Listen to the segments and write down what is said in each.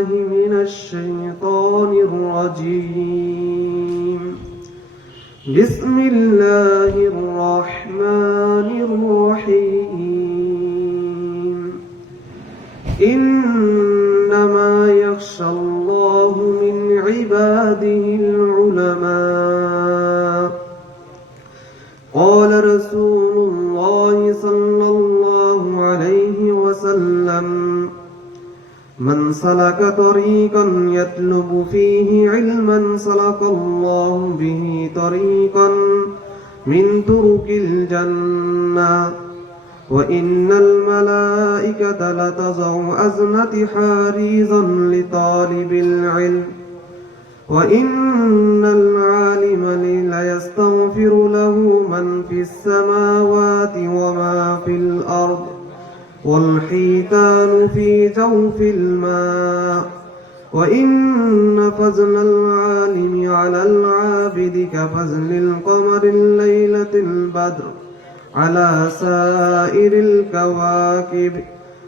بالله من الشيطان الرجيم. بسم الله الرحمن الرحيم. إنما يخشى الله من عباده سلك طريقا يطلب فيه علما سلك الله به طريقا من طرق الجنة. وإن الملائكة لتضع أزنة حاريزا لطالب العلم. وإن العالم ليستغفر له من في السماوات وما في الأرض. والحيتان في جوف الماء. وإن فضل العالم على العابد كفضل القمر الليلة البدر على سائر الكواكب.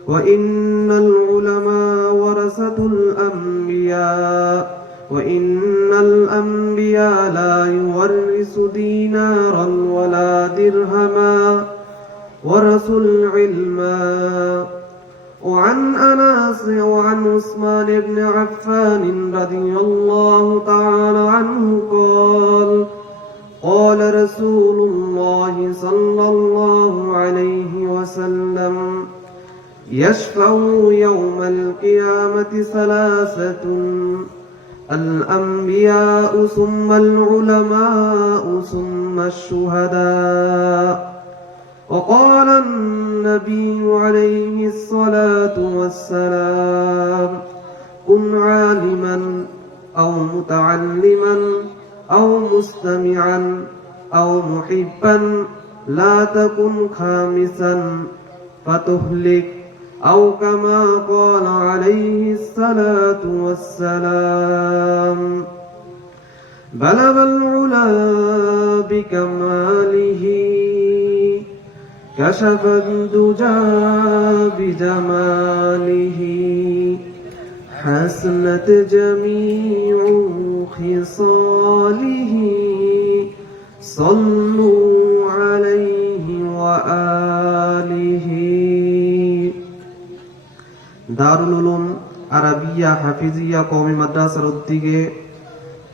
وإن العلماء ورثة الأنبياء. وإن الأنبياء لا يورث دينارا ولا درهما. ورثوا العلم. وعن أناس وعن عثمان بن عفان رضي الله تعالى عنه قال قال رسول الله صلى الله عليه وسلم يشفع يوم القيامة ثلاثة. الأنبياء ثم العلماء ثم الشهداء. وقال النبي عليه الصلاة والسلام كن عالما أو متعلما أو مستمعا أو محبا لا تكن خامسا فتهلك. أو كما قال عليه الصلاة والسلام بلغ العلا بكماله كشف الدجى بجماله حسنت جميع خصاله صلوا عليه وآله দারুল Uloom Arabia Hafizia কওমি মাদ্রাসার উদ্যোগে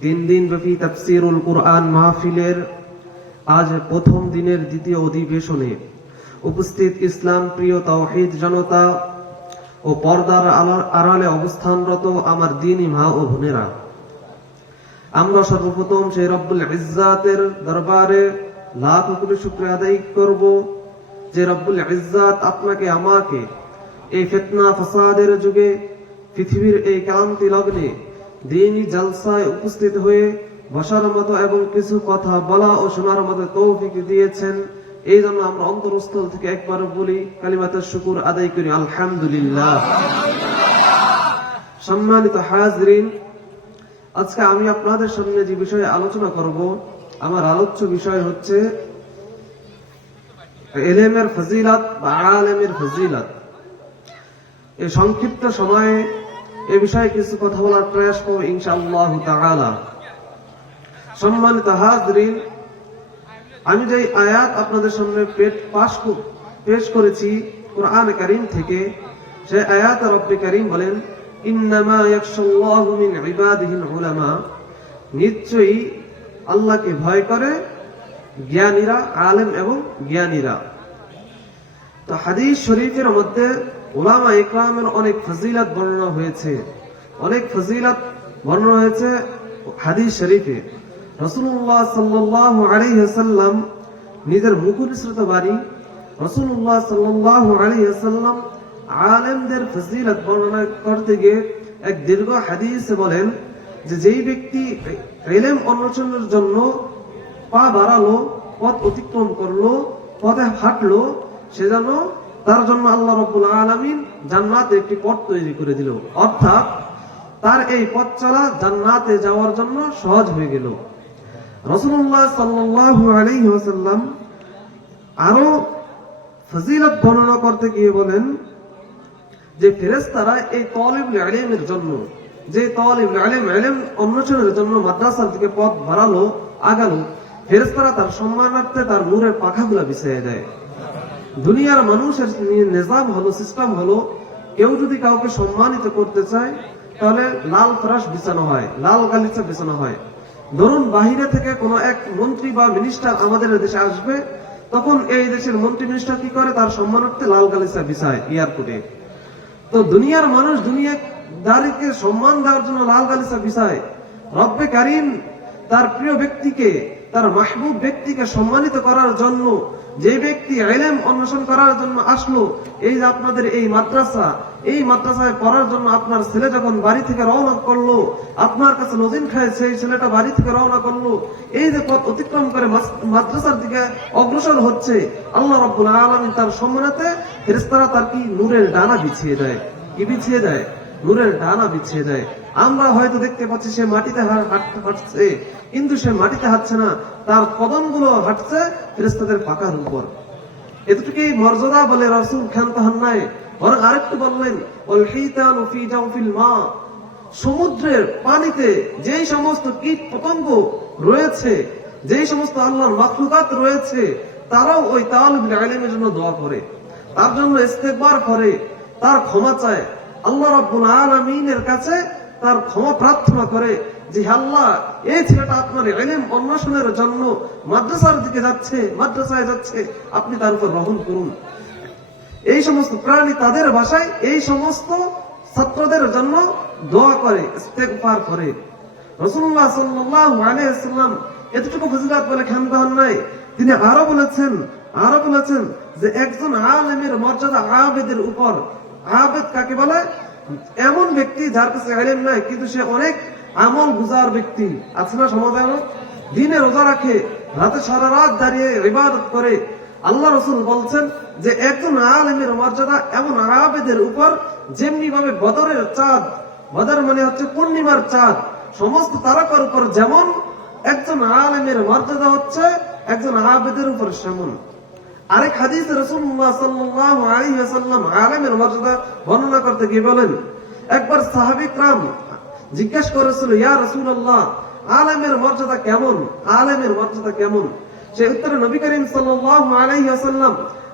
তিন দিন ব্যাপী তাফসিরুল কুরআন মাহফিলের আজ প্রথম দিনের দ্বিতীয় অধিবেশনে উপস্থিত ইসলাম প্রিয় তাওহীদ জনতা ও পর্দার আড়ালে অবস্থানরত আমার দিনই মা ও বোনেরা, আমরা সর্বপ্রথম সেই রব্বুল ইজ্জাতের দরবারে লাখ কোটি শুক্রিয়া আদায় করব যে রব্বুল ইজ্জাত আপনাকে, আমাকে এই ফিতনা ফাসাদের যুগে, পৃথিবীর এই ক্রান্তি লগ্নে দিনই জলসায় উপস্থিত হয়ে বসার মতো এবং কিছু কথা বলা ও শোনার মতো তৌফিক দিয়েছেন। এই জন্য আমরা অন্তরস্থল থেকে একবার বলি, কালিমাতের শুকুর আদায় করি, আলহামদুলিল্লাহ। সম্মানিত হাজরিন, আজকে আমি আপনাদের সামনে যে বিষয়ে আলোচনা করব, আমার আলোচ্য বিষয় হচ্ছে এলেমের ফজিলাত বা আলেমের ফজিলাত। এই সংক্ষিপ্ত সময়ে এ বিষয়ে কিছু কথা বলার প্রয়াস করব ইনশাআল্লাহ তাআলা। সম্মানিত হাজরিন আমি যে আয়াত আপনাদের সামনে পেট পাশ পেশ করেছি কোরআন করিম থেকে সে আয়াত রব্বে করিম বলেন, ইন্নামা ইয়াখশাল্লাহু মিন ইবাদিহিল উলামা। নিশ্চয়ই আল্লাহকে ভয় করে জ্ঞানীরা, আলেম এবং জ্ঞানীরা। তো হাদিস শরীফের মধ্যে ওলামা ইকরামের অনেক ফজিলত বর্ণনা হয়েছে। অনেক ফজিলত বর্ণনা হয়েছে হাদিস শরীফে। রসুল্লাহ সাল্লাহ আলাইসাল্লাম নিজের মুখনিসৃত বাড়ি রসুল্লাহ সাল্লাহ আলাইসাল্লাম আলেমদের ফজিলত বর্ণনা করতে গিয়ে এক দীর্ঘ হাদিসে বলেন যে যেই ব্যক্তি এলেম অন্বেষণের জন্য পা বাড়ালো, পথ অতিক্রম করল, পথে হাঁটলো, সে যেন তার জন্য আল্লাহ রব্বুল আলমিন জান্নাতে একটি পথ তৈরি করে দিল। অর্থাৎ তার এই পথ চলা জান্নাতে যাওয়ার জন্য সহজ হয়ে গেল। রসুল্লাহ সাল্লাহ আরও ফজিলত বর্ণনা করতে গিয়ে বলেন যে ফেরেস্তারা এই তলিব আলিমের জন্য, যে তলিব আলিম আলিম অন্বেষণের জন্য মাদ্রাসার দিকে পথ ফেরেস্তারা তার সম্মানার্থে তার নূরের পাখাগুলা বিছিয়ে দেয়। দুনিয়ার মানুষের নিজাম হলো, সিস্টেম হলো, কেউ যদি কাউকে সম্মানিত করতে চায়, তাহলে লাল ফরাস বিছানো হয়, লাল গালিচা বিছানো হয়। ধরুন বাহিরে থেকে কোনো এক মন্ত্রী বা মিনিস্টার আমাদের দেশে আসবে, তখন এই দেশের মন্ত্রী মিনিস্টার কি করে? তার সম্মানার্থে লাল গালিচা বিছায় এয়ারপোর্টে তো দুনিয়ার মানুষ দুনিয়া দারিকে সম্মান দেওয়ার জন্য লাল গালিচা বিছায়। রব্বে কারিম তার প্রিয় ব্যক্তিকে, তার মাহবুব ব্যক্তিকে সম্মানিত করার জন্য, যে ব্যক্তি এলেম অন্বেষণ করার জন্য আসলো, এই যে আপনাদের এই মাদ্রাসা এই মাদ্রাসায় পড়ার জন্য আপনার ছেলে যখন বাড়ি থেকে রওনা করল, আপনার কাছে নজিন খায় সেই ছেলেটা বাড়ি থেকে রওনা করল। এই যে পথ অতিক্রম করে মাদ্রাসার দিকে অগ্রসর হচ্ছে, আল্লাহ রব্বুল আলমী তার সম্মানাতে ফেরেস্তারা তার কি নূরের ডানা বিছিয়ে দেয়। কি বিছিয়ে দেয়? নূরের ডানা বিছিয়ে দেয়। আমরা হয়তো দেখতে পাচ্ছি সে মাটিতে হা- হাঁট- হাঁটছে, কিন্তু সে মাটিতে হাঁটছে না, তার কদমগুলো হাঁটছে ফেরেস্তাদের পাকার উপর। এতটুকুই মর্যাদা বলে রসুল খান তাহার নাই। আরেকটু বললেন সমুদ্রের পানিতে যেই সমস্ত কীট পতঙ্গ রয়েছে, যেই সমস্ত আল্লাহর মাখলুকাত রয়েছে, তারাও ওই তালিবুল ইলমের জন্য দোয়া করে। তার জন্য ইস্তেগফার করে, তার ক্ষমা চায়। আল্লাহ রাব্বুল আলামিনের কাছে তার ক্ষমা প্রার্থনা করে যে, আল্লাহ, এই ছেলেটা আপনার এলেম অন্বেষণের জন্য মাদ্রাসার দিকে যাচ্ছে, মাদ্রাসায় যাচ্ছে, আপনি তার উপর রহম করুন। এই সমস্ত প্রাণী তাদের ভাষায় এই সমস্ত ছাত্রদের জন্য দোয়া করে করে। এতটুকু ফজিলত বলে ক্ষান্ত নাই। তিনি আরও বলেছেন আরও বলেছেন যে একজন আলেমের মর্যাদা আবেদের উপর। আবেদ কাকে বলে? এমন ব্যক্তি যার কাছে আলেম নাই, কিন্তু সে অনেক আমল গুজার ব্যক্তি। আছে না সমাজে? দিনে রোজা রাখে, রাতে সারা রাত দাঁড়িয়ে ইবাদত করে আল্লাহ রসুল বলছেন যে একজন আলেমের মর্যাদা এমন আবেদের উপর যেমনি ভাবে বদরের চাঁদ, বদর মানে হচ্ছে পূর্ণিমার চাঁদ, সমস্ত তারকার উপর যেমন, একজন আলেমের মর্যাদা হচ্ছে একজন আবেদের উপর সেমন। আরেক হাদিস রসুল্লাহ আলেমের মর্যাদা বর্ণনা করতে গিয়ে বলেন, একবার সাহাবিক রাম জিজ্ঞাসা করেছিল, ইয়া রাসূলুল্লাহ, আলেমের মর্যাদা কেমন? আলেমের মর্যাদা কেমন? সে উত্তরে নবী করিম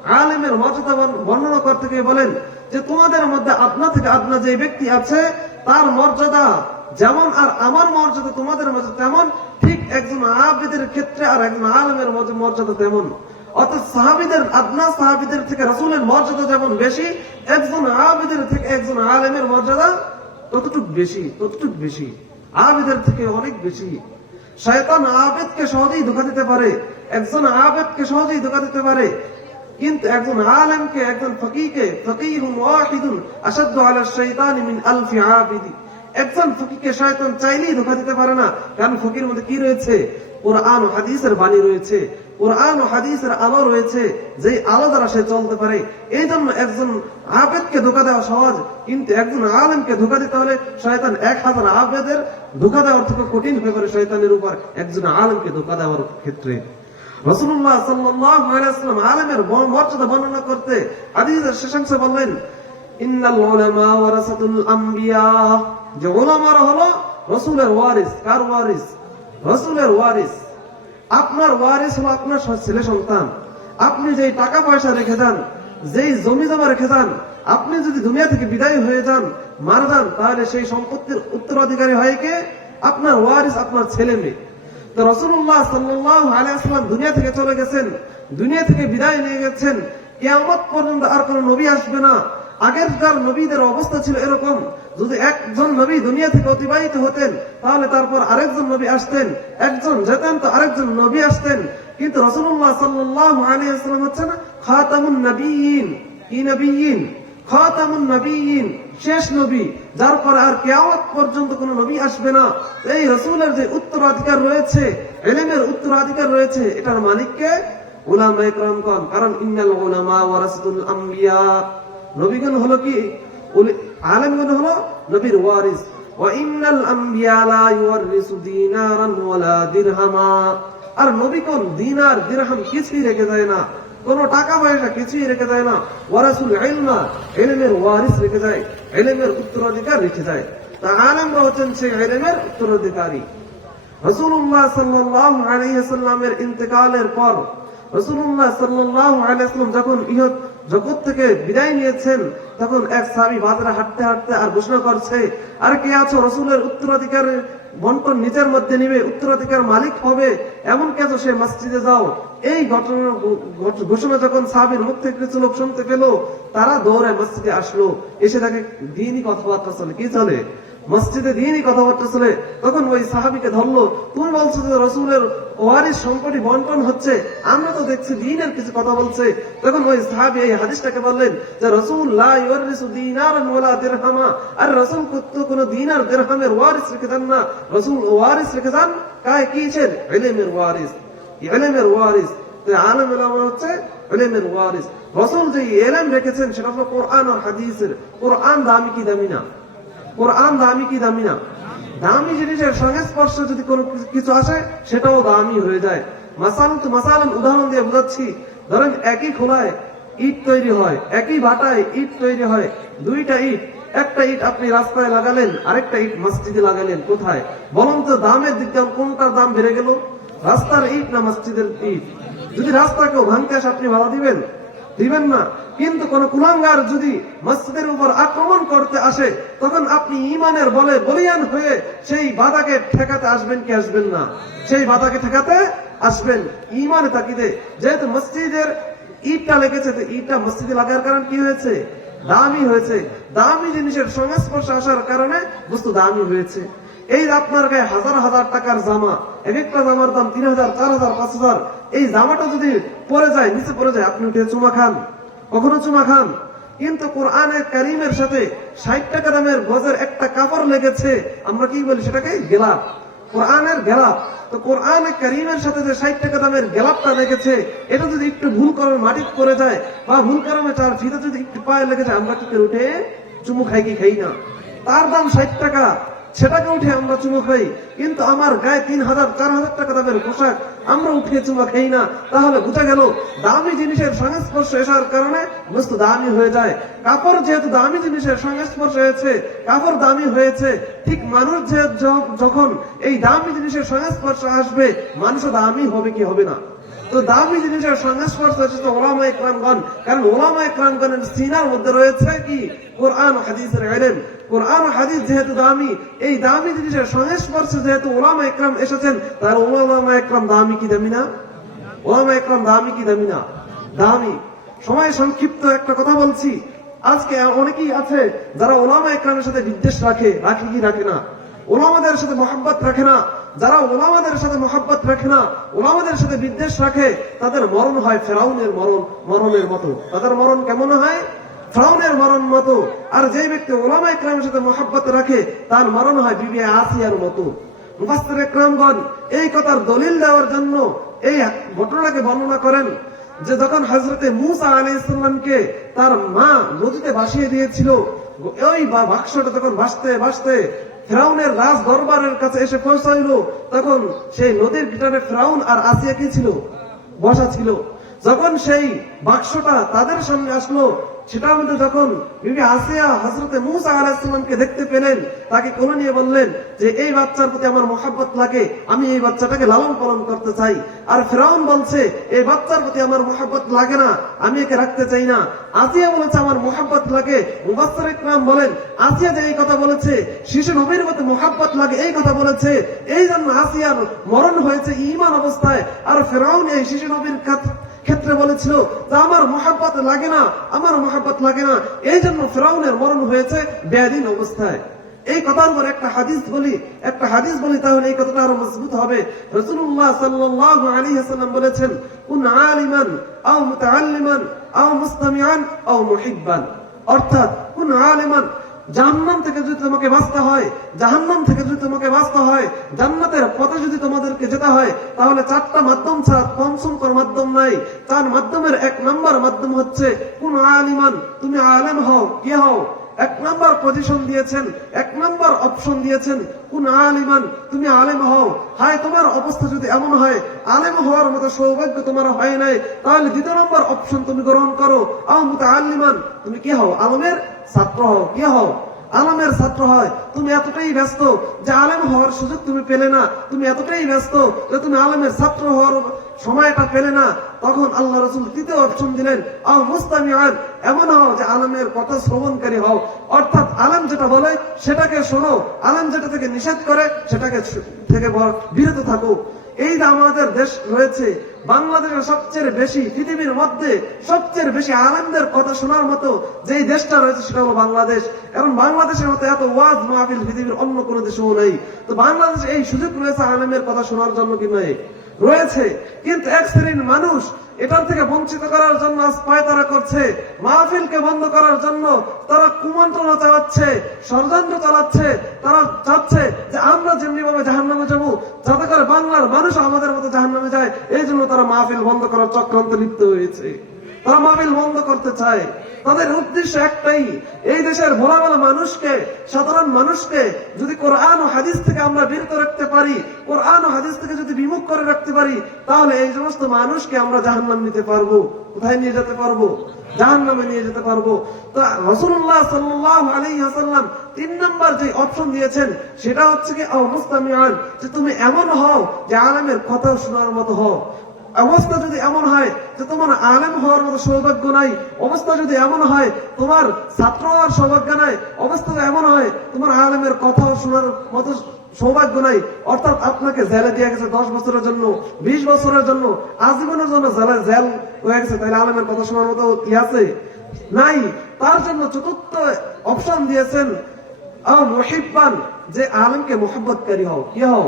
আলেমের মর্যাদা বর্ণনা করতে গিয়ে বলেন যে তোমাদের মধ্যে আপনা থেকে আপনা যে ব্যক্তি আছে, তার মর্যাদা যেমন আর আমার মর্যাদা তোমাদের মধ্যে তেমন, ঠিক একজন ক্ষেত্রে আর একজন আলেমের মর্য- মর্যাদা তেমন। অর্থাৎ সাহাবিদের, আদনা সাহাবিদের থেকে রাসূলের মর্যাদা যেমন বেশি, একজন আবেদের থেকে একজন আলেমের মর্যাদা ততটুক বেশি ততটুক বেশি, আবেদের থেকে অনেক বেশি। শয়তান আবেদকে সহজেই ধোকা দিতে পারে, একজন আবেদকে সহজেই ধোকা দিতে পারে। কিন্তু একজন আলেমকে, একজন ফকিকে ফকিহুন ওয়াহিদুন আশাদ্দু আলা শাইতানি মিন আলফি আবিদি। একজন ফকিকে শয়তান চাইলেই ধোকা দিতে পারে না। কারণ ফকির মধ্যে কি রয়েছে? কোরআন হাদিসের বাণী রয়েছে। কোরআন ও হাদিসের আলো রয়েছে যে আলো দ্বারা সে চলতে পারে। এই জন্য একজন আবেদকে ধোকা দেওয়া সহজ, কিন্তু একজন আলেমকে ধোকা দিতে হলে শয়তান এক হাজার আবেদের ধোকা দেওয়ার থেকে কঠিন হয়ে পড়ে শয়তানের উপর। একজন আলেমকে ধোকা দেওয়ার ক্ষেত্রে। রসুল্লাহ মর্যাদা বর্ণনা করতে শেষাংশে বললেন যে হলো রসুলের ওয়ারিস। কার ওয়ারিস? রসুলের ওয়ারিস। আপনার ওয়ারিস হলো আপনার ছেলে সন্তান। আপনি যে টাকা পয়সা রেখে দেন যেই জমি জমা রেখে যান, আপনি যদি দুনিয়া থেকে বিদায় হয়ে যান, মারা যান, তাহলে সেই সম্পত্তির উত্তরাধিকারী হয় কে? আপনার ওয়ারিস, আপনার ছেলে মেয়ে। তো রসুল্লাহ সাল্লাহ আলাইসাল্লাম দুনিয়া থেকে চলে গেছেন, দুনিয়া থেকে বিদায় নিয়ে গেছেন। কেয়ামত পর্যন্ত আর কোন নবী আসবে না। আগেরকার নবীদের অবস্থা ছিল এরকম। যদি একজন নবী দুনিয়া থেকে অতিবাহিত হতেন, তাহলে তারপর আরেকজন নবী আসতেন, একজন যেতেন তো আরেকজন নবী আসতেন। কিন্তু রসুল্লাহ সাল্লাহ আলিয়াল্লাম হচ্ছেন খাতামুন নবীন। কি নবীন? শেষ নবী, যার পর আর কেয়ামত পর্যন্ত কোন নবী আসবে না। এই রসুলের যে উত্তরাধিকার রয়েছে, এলেমের উত্তরাধিকার রয়েছে, এটার মালিককে উলামা কারণ ইন্নাল উলামা ওয়ারাসাতুল আম্বিয়া। নবীগণ হলো কি? আলেমগণ হলো নবীর ওয়ারিস। আর নবীগণ দিনার দিরহাম কিছুই রেখে যায় না। কোন টাকা পয়সা কিছুই রেখে যায় না। ওয়ারাসুল ইলমা ওয়ারিস রেখে যায় উত্তরাধিকার রেখে যায় তা আলেমরা হচ্ছেন সেই উত্তরাধিকারী। রসুল্লাহ সাল্লাহ আলাইসাল্লামের ইন্তেকালের পর রসুল্লাহ সাল্লাহ আলাইসাল্লাম যখন ইহ জগৎ থেকে বিদায় নিয়েছেন, তখন এক সাবি বাজারে হাঁটতে হাঁটতে আর ঘোষণা করছে, আর কে আছো? রসুলের উত্তরাধিকারের বন্টন নিজের মধ্যে নিবে, উত্তরাধিকার মালিক হবে, এমন কে আছো? সে মসজিদে যাও। এই ঘটনা ঘোষণা যখন সাহাবির মুখ থেকে কিছু লোক শুনতে পেল, তারা দৌড়ে মসজিদে আসলো, এসে তাকে দিনই কথাবার্তা চলে। কি চলে? মসজিদে দিনই কথাবার্তা চলে তখন ওই সাহাবিকে ধরলো, তুমি বলছো যে রসুলের ওয়ারিস সম্পত্তি বন্টন হচ্ছে, আমরা তো দেখছি দিনের কিছু কথা বলছে। তখন ওই সাহাবি এই হাদিসটাকে বললেন যে, রসুল দিরহামা। আর রসুল তো কোনো দিনার দিরহামের ওয়ারিস রেখে দেন না। রসুল ওয়ারিস রেখে দেন, কায় কিছেন ইলমের ওয়ারিস ইলমের ওয়ারিস আলম ইলামা হচ্ছে ইলমের ওয়ারিস রসুল যে ইলম রেখেছেন, সেটা হলো কোরআন আর হাদিসের। কোরআন দামি কি দামি না? কোরআন দামি কি দামি না? দামি জিনিসের সংস্পর্শ যদি কোনো কিছু- আসে, সেটাও দামি হয়ে যায়। মাসালান তো মাসালান উদাহরণ দিয়ে বোঝাচ্ছি। ধরেন একই খোলায় ইট তৈরি হয়, একই ভাটায় ইট তৈরি হয়, দুইটা ইট, একটা ইট আপনি রাস্তায় লাগালেন, আরেকটা ইট মসজিদে লাগালেন, কোথায়? বলুন তো দামের দিক কোনটার দাম বেড়ে গেল? রাস্তার ইট না মসজিদের ইট? যদি রাস্তা কেউ ভাঙতে আসে, আপনি বাধা দিবেন? দিবেন না। কিন্তু কোন কুলাঙ্গার যদি মসজিদের উপর আক্রমণ করতে আসে, তখন আপনি ইমানের বলে বলিয়ান হয়ে সেই বাধাকে ঠেকাতে আসবেন কি আসবেন না? সেই বাধাকে ঠেকাতে আসবেন। ইমানে তাকিদে, যেহেতু মসজিদের ইটটা লেগেছে, তো ইটটা মসজিদে লাগার কারণ কি হয়েছে? দামি হয়েছে। দামি জিনিসের সংস্পর্শে আসার কারণে বস্তু দামি হয়েছে। এই আপনার গায়ে হাজার হাজার টাকার জামা, এক একটা জামার দাম তিন হাজার, চার হাজার, পাঁচ হাজার, এই জামাটা যদি পরে যায়, নিচে পরে যায়, আপনি উঠে চুমা খান। কখনো চুমা খান? কিন্তু কোরআনে কারিমের সাথে ষাট টাকা দামের গজের একটা কাপড় লেগেছে, আমরা কি বলি সেটাকে? গেলাপ। কোরআনের গেলাপ। তো কোরআনে কারিমের সাথে যে ষাট টাকা দামের গেলাপটা লেগেছে, এটা যদি একটু ভুল কর্মে মাটি করে যায় বা ভুল কর্মে তার ফিতে যদি একটু পায়ে লেগে যায়, আমরা কি করে উঠে চুমু খাই কি খাই না? তার দাম ষাট টাকা সেটাকে উঠে আমরা চুমো খাই কিন্তু আমার গায়ে তিন হাজার, চার হাজার টাকা দামের পোশাক আমরা উঠে চুমা খাই না। তাহলে বোঝা গেল, দামি জিনিসের সংস্পর্শ আসার কারণে বস্তু দামি হয়ে যায়। কাপড় যেহেতু দামি জিনিসের সংস্পর্শ হয়েছে, কাপড় দামি হয়েছে, ঠিক মানুষ যে যখন এই দামি জিনিসের সংস্পর্শ আসবে, মানুষও দামি হবে কি হবে না? তো দামি জিনিসের সংস্পর্শ তো ওলামা ইকরামগণ কারণ ওলামা ইকরামগণের সিনার মধ্যে রয়েছে কি? কোরআন হাদিসের ইলম কোরআন হাদিস যেহেতু দামি, এই দামি জিনিসের সংস্পর্শে যেহেতু ওলামা ইকরাম এসেছেন, তার ওলামা ইকরাম দামি কি দামি না? ওলামা ইকরাম দামি কি দামি না? দামি। সময় সংক্ষিপ্ত একটা কথা বলছি। আজকে অনেকেই আছে যারা ওলামা ইকরামের সাথে বিদ্বেষ রাখে রাখে কি রাখে না? ওলামাদের সাথে মোহাব্বত রাখে না। যারা ওলামাদের সাথে মোহাব্বত রাখে না, ওলামাদের সাথে বিদ্বেষ রাখে, তাদের মরণ হয় ফেরাউনের মরণ, মরণের মতো। তাদের মরণ কেমন হয়? ফ্রাউনের মরণ মতো। আর যে ব্যক্তি ওলামা ইকরামের সাথে মোহাব্বত রাখে, তার মরণ হয় বিবি আসিয়ার মতো। মুফাসসির ইকরামগণ এই কথার দলিল দেওয়ার জন্য এই ঘটনাকে বর্ণনা করেন যে যখন হজরতে মুসা আলাইসাল্লামকে তার মা নদীতে ভাসিয়ে দিয়েছিল, ওই বাক্সটা তখন ভাসতে ভাসতে ফেরাউনের রাজ দরবারের কাছে এসে পৌঁছাইল। তখন সেই নদীর কিনারে ফ্রাউন আর আসিয়া কি ছিল? বসা ছিল। যখন সেই বাক্সটা তাদের সামনে আসলো সেটার মধ্যে যখন বিবি আসিয়া হজরতে মুসা আলাহিসাল্লামকে দেখতে পেলেন, তাকে কোলে নিয়ে বললেন যে, এই বাচ্চার প্রতি আমার মোহাব্বত লাগে, আমি এই বাচ্চাটাকে লালন পালন করতে চাই। আর ফেরাউন বলছে, এই বাচ্চার প্রতি আমার মোহাব্বত লাগে না, আমি একে রাখতে চাই না। আসিয়া বলেছে, আমার মোহাব্বত লাগে। মুবাস্সার ইকরাম বলেন আসিয়া যে এই কথা বলেছে, শিশু নবীর প্রতি মোহাব্বত লাগে, এই কথা বলেছে। এই জন্য আসিয়ার মরণ হয়েছে ইমান অবস্থায়, আর ফেরাউন এই শিশু নবীর কাত- ক্ষেত্রে বলেছিল যে আমার মোহাব্বত লাগে না, আমার মোহাব্বত লাগে না। এই জন্য ফেরাউনের মরণ হয়েছে বেয়াদিন অবস্থায়। এই কথার উপর একটা হাদিস বলি, একটা হাদিস বলি, তাহলে এই কথাটা আরও মজবুত হবে। রসুল্লাহ সাল্লাল্লাহু আলাইহি ওয়াসাল্লাম বলেছেন, কুন আলিমান আও মুতাআল্লিমান, আও মুস্তামিআন অর্থাৎ, কোন আলিমান জাহান্নাম থেকে যদি তোমাকে বাঁচতে হয়, জাহান্নাম থেকে যদি তোমাকে বাঁচতে হয়, জান্নাতের পথে যদি তোমাদেরকে যেতে হয়, তাহলে চারটা মাধ্যম ছাড়া পঞ্চম কোন মাধ্যম নাই। তার মাধ্যমের এক নম্বর মাধ্যম হচ্ছে, কোন আলিমান, তুমি আলেম হও, কে হও? এক নম্বর পজিশন দিয়েছেন, এক নম্বর অপশন দিয়েছেন। কোন আলিমান, তুমি আলেম হও। হায়, তোমার অবস্থা যদি এমন হয়, আলেম হওয়ার মতো সৌভাগ্য তোমার হয় নাই, তাহলে দ্বিতীয় নম্বর অপশন তুমি গ্রহণ করো। মুতাআল্লিমান, তুমি কি হও? আলমের ছাত্র হও। কি হও? আলমের ছাত্র হয়। তুমি এতটাই ব্যস্ত যে আলেম হওয়ার সুযোগ তুমি পেলে না। তুমি এতটাই ব্যস্ত যে তুমি আলেমের ছাত্র হওয়ার সময়টা পেলে না, তখন আল্লাহ রসুল তৃতীয় অপশন দিলেন, আও মুস্তামিআন, এমন হও যে আলমের কথা শ্রবণকারী হও। অর্থাৎ আলেম যেটা বলে, সেটাকে শোনো। আলেম যেটা থেকে নিষেধ করে, সেটাকে থেকে বিরত থাকো। এই যে আমাদের দেশ রয়েছে, বাংলাদেশের সবচেয়ে বেশি, পৃথিবীর মধ্যে সবচেয়ে বেশি আনন্দের কথা শোনার মতো যেই দেশটা রয়েছে, সেটা হলো বাংলাদেশ। এবং বাংলাদেশের মতো এত ওয়াজ মাহফিল পৃথিবীর অন্য কোনো দেশেও নেই। তো বাংলাদেশে এই সুযোগ রয়েছে আলমের কথা শোনার জন্য কি নয় রয়েছে। কিন্তু এক শ্রেণির মানুষ এটার থেকে বঞ্চিত করার জন্য আজ পায়তারা করছে। মাহফিলকে বন্ধ করার জন্য তারা কুমন্ত্রণা চালাচ্ছে, ষড়যন্ত্র চালাচ্ছে, তারা চাচ্ছে যে আমরা যেমনি ভাবে জাহান নামে যাব, যাতে করে বাংলার মানুষ আমাদের মতো জাহান নামে যায়। এই জন্য তারা মাহফিল বন্ধ করার চক্রান্ত লিপ্ত হয়েছে। তারা মাহফিল বন্ধ করতে চায়। তাদের উদ্দেশ্য একটাই, এই দেশের ভোলা ভালা মানুষকে, সাধারণ মানুষকে যদি কোরআন ও হাদিস থেকে আমরা বিরত রাখতে পারি, কোরআন ও হাদিস থেকে যদি বিমুখ করে রাখতে পারি, তাহলে এই সমস্ত মানুষকে আমরা জাহান্নাম নিতে পারব। কোথায় নিয়ে যেতে পারব? জাহান নামে নিয়ে যেতে পারব। তো রসুল্লাহ সাল্লাহ আলী হাসাল্লাম তিন নম্বর যে অপশন দিয়েছেন, সেটা হচ্ছে কি মুস্তামিয়ান যে তুমি এমন হও যে আলমের কথা শোনার মতো হও। অবস্থা যদি এমন হয় যে তোমার আলেম হওয়ার মতো সৌভাগ্য নাই, অবস্থা যদি এমন হয়, তোমার ছাত্র হওয়ার সৌভাগ্য নাই, অবস্থা এমন হয়, তোমার আলেমের কথা শোনার মতো সৌভাগ্য নাই, অর্থাৎ আপনাকে জেলে দিয়ে গেছে দশ বছরের জন্য, বিশ বছরের জন্য, আজীবনের জন্য জেলে জেল হয়ে গেছে, তাহলে আলেমের কথা শোনার মতো কি আছে? নাই। তার জন্য চতুর্থ অপশন দিয়েছেন যে আলেমকে মোহাব্বতকারী হও। কি হও?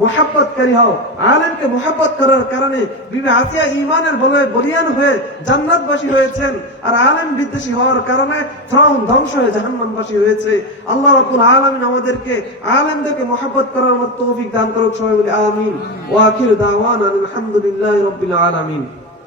মোহাব্বতকারী হও, আলেমকে মোহাব্বত করার কারণে বিবে আসিয়া ইমানের বলে বলিয়ান হয়ে জান্নাতবাসী হয়েছেন। আর আলেম বিদ্বেষী হওয়ার কারণে ফ্রাউন ধ্বংস হয়ে জাহান্নামবাসী হয়েছে। আল্লাহ রাব্বুল আলামিন আমাদেরকে আলেমদেরকে মোহাব্বত করার মতো দান করুক সবাই বলি আমিন। ওয়াকির দাওয়ান আলহামদুলিল্লাহি রাব্বিল আলামিন।